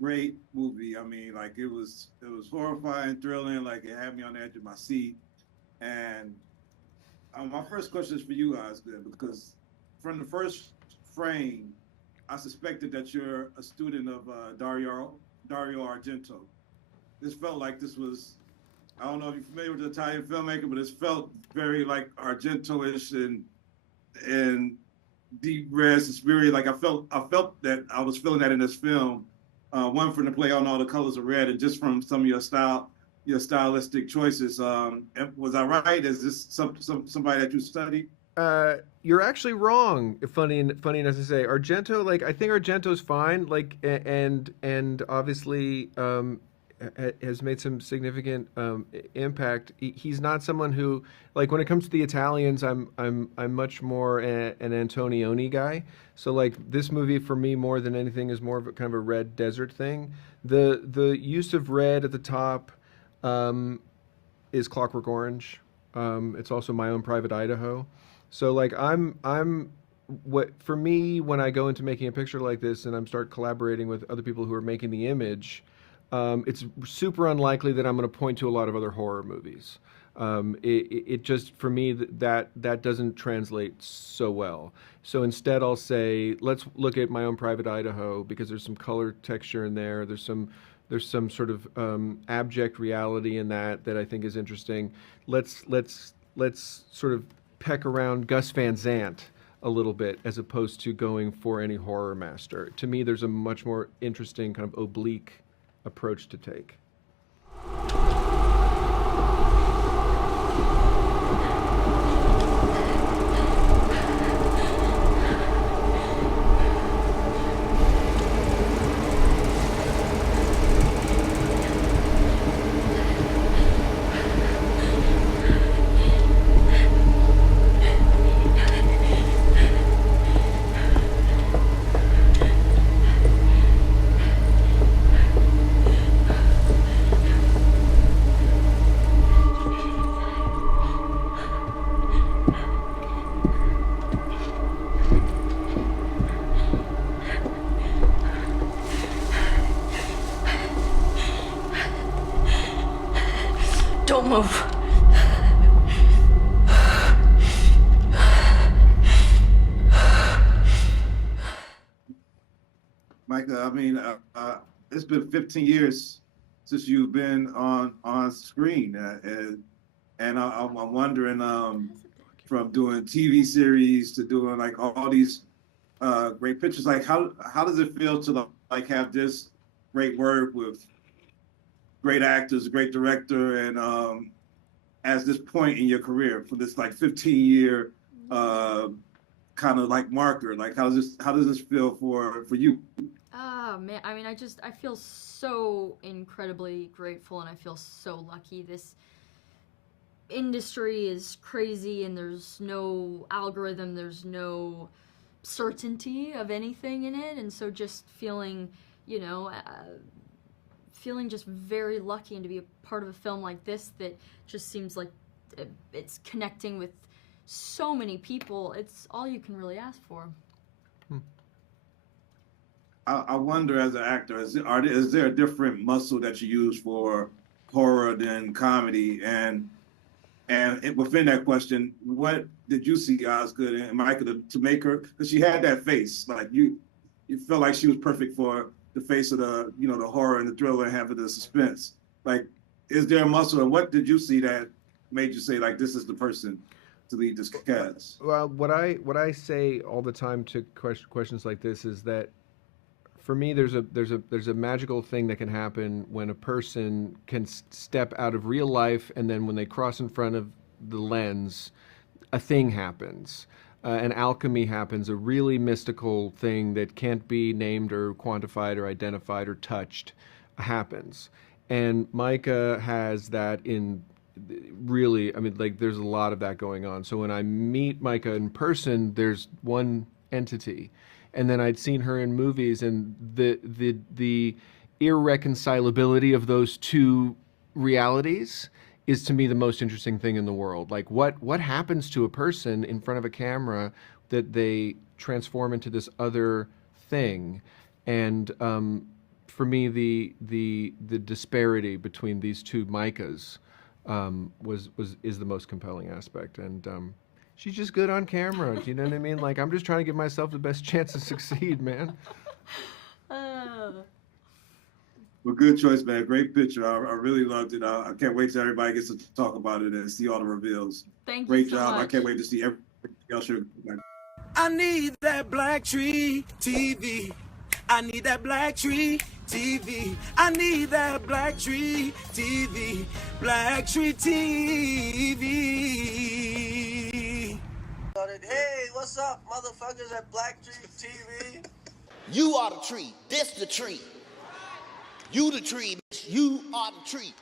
great movie. I mean, like it was horrifying, thrilling. Like it had me on the edge of my seat. And my first question is for you, Osgood, because from the first frame, I suspected that you're a student of Dario Argento. This felt like this was. I don't know if you're familiar with the Italian filmmaker, but it felt very like Argento-ish and deep red Suspiria. Like I felt that I was feeling that in this film. One from the play on all the colors of red, and just from some of your stylistic choices. Was I right? Is this somebody that you studied? You're actually wrong. Funny enough to say, Argento. Like I think Argento's fine. Like and obviously has made some significant impact. He's not someone who like when it comes to the Italians. I'm much more an Antonioni guy. So like this movie for me more than anything is more of a kind of a red desert thing. The use of red at the top um, is Clockwork Orange. It's also My Own Private Idaho. So like I'm what for me when I go into making a picture like this and I'm start collaborating with other people who are making the image, it's super unlikely that I'm going to point to a lot of other horror movies. It just for me that doesn't translate so well. So instead, I'll say let's look at My Own Private Idaho because there's some color texture in there. There's some sort of abject reality in that I think is interesting. Let's sort of peck around Gus Van Sant a little bit as opposed to going for any horror master. To me, there's a much more interesting kind of oblique approach to take. Don't move. Micah, I mean, it's been 15 years since you've been on screen, and I'm wondering, from doing TV series to doing like all these great pictures, like how does it feel to like have this great work with great actors, great director, and as this point in your career for this like 15-year kind of like marker, like how does this feel for you? Oh man, I mean, I feel so incredibly grateful, and I feel so lucky. This industry is crazy, and there's no algorithm, there's no certainty of anything in it, and so just feeling, feeling just very lucky, and to be a part of a film like this that just seems like it's connecting with so many people. It's all you can really ask for. I wonder as an actor, is there a different muscle that you use for horror than comedy? And within that question, what did you see Osgood and Micah to make her? Because she had that face, like you felt like she was perfect for the face of the horror and the thriller and having the suspense. Like, is there a muscle, and what did you see that made you say like this is the person to lead this cast? Well, what I say all the time to questions like this is that for me there's a magical thing that can happen when a person can step out of real life and then when they cross in front of the lens a thing happens, an alchemy happens, a really mystical thing that can't be named or quantified or identified or touched happens. And Micah has that in really, I mean, like, there's a lot of that going on. So when I meet Micah in person, there's one entity. And then I'd seen her in movies, and the irreconcilability of those two realities is to me the most interesting thing in the world. Like what happens to a person in front of a camera that they transform into this other thing, and for me, the disparity between these two Maikas is the most compelling aspect, and she's just good on camera. Do you know what I mean? Like, I'm just trying to give myself the best chance to succeed, man. Well, good choice, man. Great picture. I really loved it. I can't wait till everybody gets to talk about it and see all the reveals. Thank you Great so job. much. I can't wait to see everything else. I need that BlackTree TV. I need that BlackTree TV. I need that BlackTree TV. BlackTree TV. Hey, what's up, motherfuckers at BlackTree TV? You are the tree. This the tree. You the tree. You are the tree.